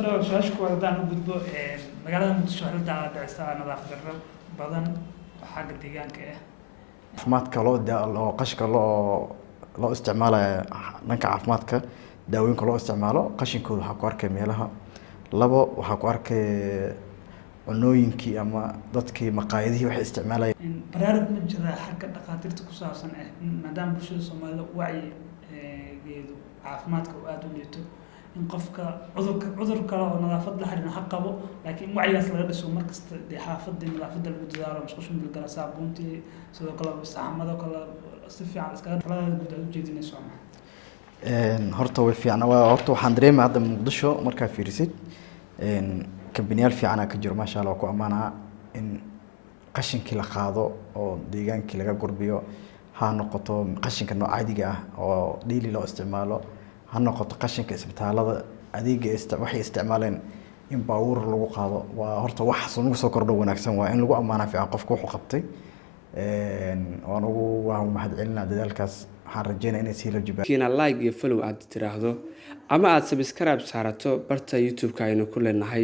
soo dhawaad su'aasha ku wadaan u gudbo magaalada Muqdisho xilda dhacaysa nadaafad darro badan xagga deegaanka ah caafimaadka loo qashka loo isticmaalayo dhanka caafimaadka daawooyinka loo isticmaalo qashinkooda waxa ku arkay meelaha labo waxa ku arkay cunooyinkii ama dadkii maqaayadihii waxay isticmaalayeen baraarad ma jira xagga dhaqaatiirta ku saabsan maadaama bulshada Soomaaliyeed wacyigeedu caafimaadka uu aad u liito in qofka cudur kale oo nadaafad la xiriirna ha qabo laakiin wacyigaas laga dhiso markasta xaafadda nadaafadda lagu dadaalo musqusha mid kala saabuuntii sidoo kale saxamado kale si fiican iskaga talada guud u jeedinayso horta way fiican horta waxaan dareemaa hadda Muqdisho markaa fiirisid كمبنيال في عنا كجور ما شاء الله كو أمانة إن قشن كلا خاضو أو ديجان كلا قربيو هالنقطة قشن كنوع عادي جاه أو ديلي لو استعماله هالنقطة قشن كسبتها هذا عادي وحي استعمالين إن باور لو قاضو وهرت واحد صنوع سكر لو نكسم وإن لو أمانة في عقف كوح قبطي وأنا وهم حد علنا ذلك حرجينا إن يسيل الجبال. كنا لايك يفلو عاد تراهدو أما عاد سبسكرايب سارتو برتا يوتيوب كاينو كل النهاية.